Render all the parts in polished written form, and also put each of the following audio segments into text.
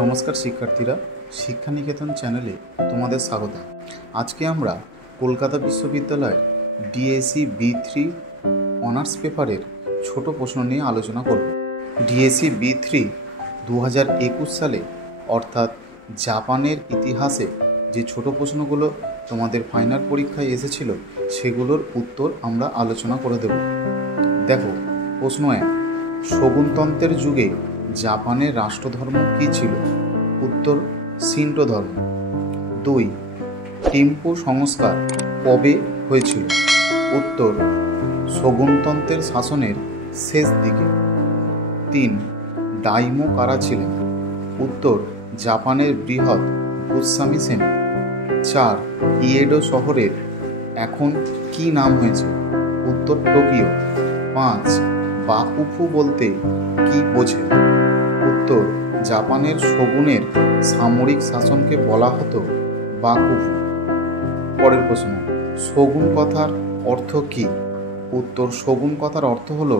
নমস্কার শিক্ষার্থীরা, শিক্ষানিকেতন চ্যানেলে তোমাদের স্বাগত। আজকে আমরা কলকাতা বিশ্ববিদ্যালয়ের ডিএসসি বি3 অনার্স পেপারের ছোট প্রশ্ন নিয়ে আলোচনা করব। ডিএসসি বি3 2021 সালে অর্থাৎ জাপানের ইতিহাসে যে ছোট প্রশ্নগুলো তোমাদের ফাইনাল পরীক্ষায় এসেছিল সেগুলোর উত্তর আমরা আলোচনা করে দেব। দেখো, প্রশ্ন 1, শোগুনতন্ত্রের যুগে জাপানের রাষ্ট্রধর্ম কী ছিল? উত্তর শিন্টো ধর্ম। 2, টেম্পো সংস্কার কবে হয়েছিল? উত্তর শোগুনতন্ত্রের শাসনের শেষ দিকে। 3, ডাইমো কারা ছিলেন? উত্তর জাপানের বৃহৎ গোস্বামী শ্রেণী। 4, ইয়েডো শহরের এখন কি নাম হয়েছে? উত্তর টোকিও। 5, বাকুফু বলতে কি বোঝে? উত্তর জাপানের শোগুনের সামরিক শাসনকে বলা হতো বাকুফু। পরের প্রশ্ন, শোগুন কথার অর্থ কি? উত্তর শোগুন কথার অর্থ হল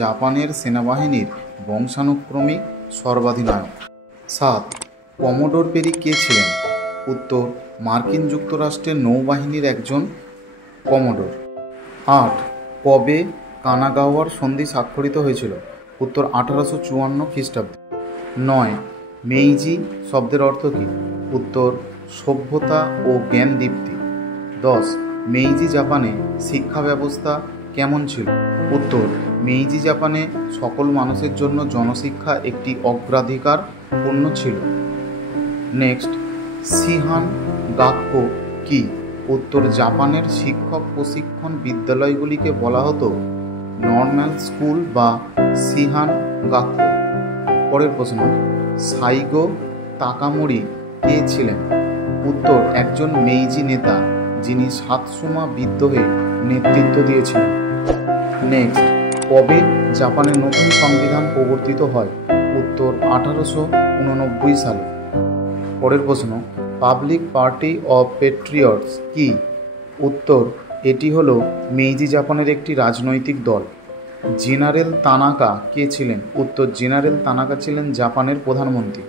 জাপানের সেনাবাহিনীর বংশানুক্রমিক সর্বাধিনায়ক। 7, কমোডোর পেরি কে ছিলেন? উত্তর মার্কিন যুক্তরাষ্ট্রের নৌবাহিনীর একজন কমোডোর। 8, কবে কানাগাওয়ার সন্ধি স্বাক্ষরিত হয়েছিল? উত্তর 1854 খ্রিস্টাব্দে। 9, মেইজি শব্দের অর্থ কী? উত্তর সভ্যতা ও জ্ঞান দীপ্তি। 10, মেইজি জাপানে শিক্ষা ব্যবস্থা কেমন ছিল? উত্তর মেইজি জাপানে সকল মানুষের জন্য জনশিক্ষা একটি অগ্রাধিকার পূর্ণ ছিল। নেক্সট, সিহান গাক্কো কি? উত্তর জাপানের শিক্ষক প্রশিক্ষণ বিদ্যালয়গুলিকে বলা হতো নর্মাল স্কুল বা সিহান গাক্কো। পরের প্রশ্ন, সাইগো তাকামোরি কে ছিলেন? উত্তর একজন মেইজি নেতা যিনি সাতসুমা বিদ্রোহে নেতৃত্ব দিয়েছিলেন। নেক্সট, কবে জাপানের নতুন সংবিধান প্রবর্তিত হয়? উত্তর 1889 সালে। পরের প্রশ্ন, পাবলিক পার্টি অফ পেট্রিয়টস কি? উত্তর এটি হলো মেইজি জাপানের একটি রাজনৈতিক দল। জেনারেল তানাকা কে ছিলেন? উত্তর জেনারেল তানাকা ছিলেন জাপানের প্রধানমন্ত্রী।